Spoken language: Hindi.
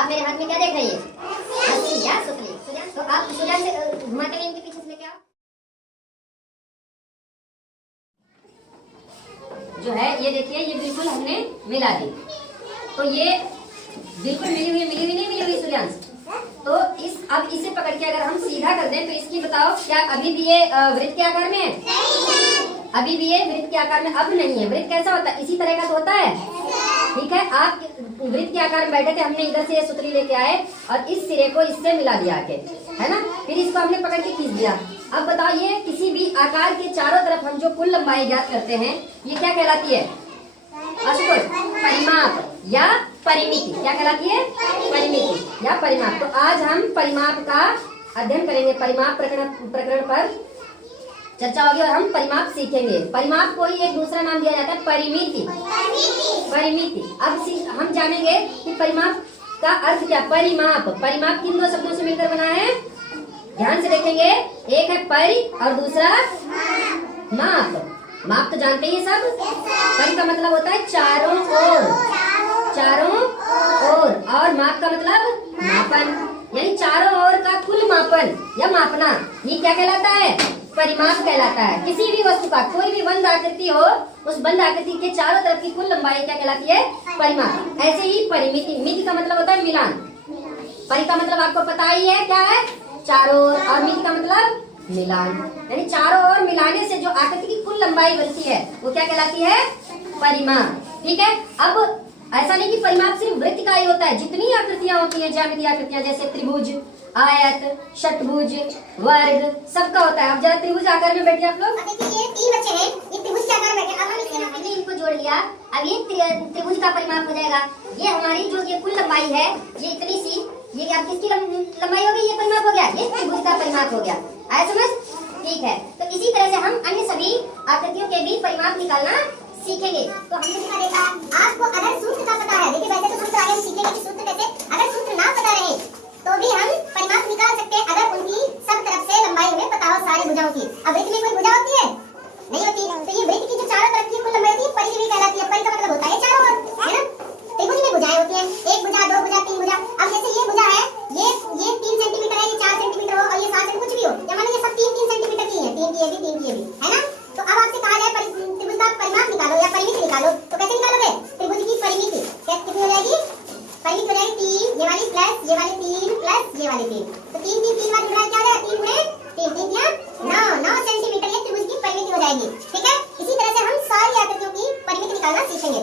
आप मेरे हाथ में क्या देख रही है? रस्सी या सुतली। तो आप सुजान से घुमाते हुए इनके पीछे से लेके आओ। जो है ये देखिए, ये बिल्कुल हमने मिला दी। तो ये बिल्कुल मिली हुई नहीं मिली हुई सूर्यांश। तो अब इसे पकड़ के अगर हम सीधा कर दें तो इसकी बताओ, क्या अभी भी ये वृत्त के आकार में है? अभी भी ये वृत्त के आकार में अब नहीं है। वृत्त कैसा होता है? इसी तरह का तो होता है। ठीक है, आप वृत्त के आकार में बैठे थे, हमने इधर से ये सूत्री लेके आए और इस सिरे को इससे मिला दिया के, है ना। फिर इसको हमने पकड़ के खींच दिया। अब बताइए, किसी भी आकार के चारों तरफ हम जो कुल लंबाई ज्ञात करते हैं, ये क्या कहलाती है? आशुतोष, परिमाप या परिमिति। क्या कहलाती है? परिमिति या परिमाप। तो आज हम परिमाप का अध्ययन करेंगे। परिमाप प्रकरण पर चर्चा होगी और हम परिमाप सीखेंगे। परिमाप को ही एक दूसरा नाम दिया जाता है परिमिति। अब हम जानेंगे कि परिमाप का अर्थ क्या। परिमाप किन दो शब्दों से मिलकर बना है? ध्यान से देखेंगे, एक है परि और दूसरा माप। माप तो जानते ही सब। परि का मतलब होता है चारों ओर और माप का मतलब मापन, यानी चारों ओर का कुल मापन या मापना। ये क्या कहलाता है? परिमाप कहलाता है। किसी भी वस्तु का कोई भी बंद आकृति हो, उस बंद आकृति के चारों तरफ की कुल लंबाई क्या कहलाती है? परिमाप। ऐसे ही परिमिति, मिति का मतलब होता है मिलान। परि का मतलब आपको पता ही है, क्या है? चारों ओर। और मिति का मतलब मिलान, यानी चारों ओर मिलाने से जो आकृति की कुल लंबाई बनती है वो क्या कहलाती है? परिमाप। ठीक है, अब ऐसा नहीं कि परिमाप सिर्फ वृत्त का ही होता है। जितनी आकृतियां होती हैं, ज्यामितीय आकृतियां, जैसे त्रिभुज, आयत, षटभुज, वर्ग, सबका होता है। अब जरा त्रिभुज आकार में बैठिए आप लोग। देखिए, ये 3 बच्चे हैं, ये त्रिभुज के आकार में बैठे। अब हमने इनको जोड़ लिया, अब ये त्रिभुज का परिमाप हो जाएगा। ये हमारी जो ये कुल लंबाई है, ये इतनी सी, ये अब किसकी लंबाई हो गई? ये परिमाप हो गया, ये त्रिभुज का परिमाप हो गया। आया समझ? ठीक है, तो इसी तरह से हम अन्य सभी आकृतियों के भी परिमाप निकालना सीखेंगे। तो हमने देखा, आपको अगर सूत्र का पता है, देखिए वैसे तो सूत्र आगे हम सीखेंगे कि सूत्र कैसे, अगर सूत्र ना पता रहे तो भी हम परिमाप निकाल सकते हैं, अगर उनकी सब तरफ से लंबाई हमें पता हो, सारी भुजाओं की। अब वृत्त में कोई भुजा होती है? नहीं होती। तो ये वृत्त की जो चारों तरफ की कुल लंबाई होती है, परि भी कहलाती है। परि का मतलब होता है चारों ओर, है ना। त्रिभुज में भुजाएं होती हैं, 1 भुजा, 2 भुजा, 3 भुजा। अब जैसे ये भुजा है, ये 3 सेंटीमीटर है, ये 4 सेंटीमीटर हो और ये 7 सेंटीमीटर कुछ भी हो, या मानो ये सब 3 सेंटीमीटर की है, 3 की ये भी, 3 की ये भी, है ना। तो अब आपसे कहा जाए त्रिभुज का परिमाप निकालो या परिमिति निकालो, तो कैसे निकालोगे? त्रिभुज की परिमिति कितनी हो जाएगी? परिमिति हो जाएगी 3, ये वाली प्लस ये वाली 3 प्लस ये वाली 3। तो 3 बार जुड़ा क्या हो जाएगा? 3 गुणे 3 या 9 सेंटीमीटर ये त्रिभुज की परिमिति हो जाएगी। ठीक है, इसी तरह से हम सारी आकृतियों की परिमिति निकालना सीखेंगे।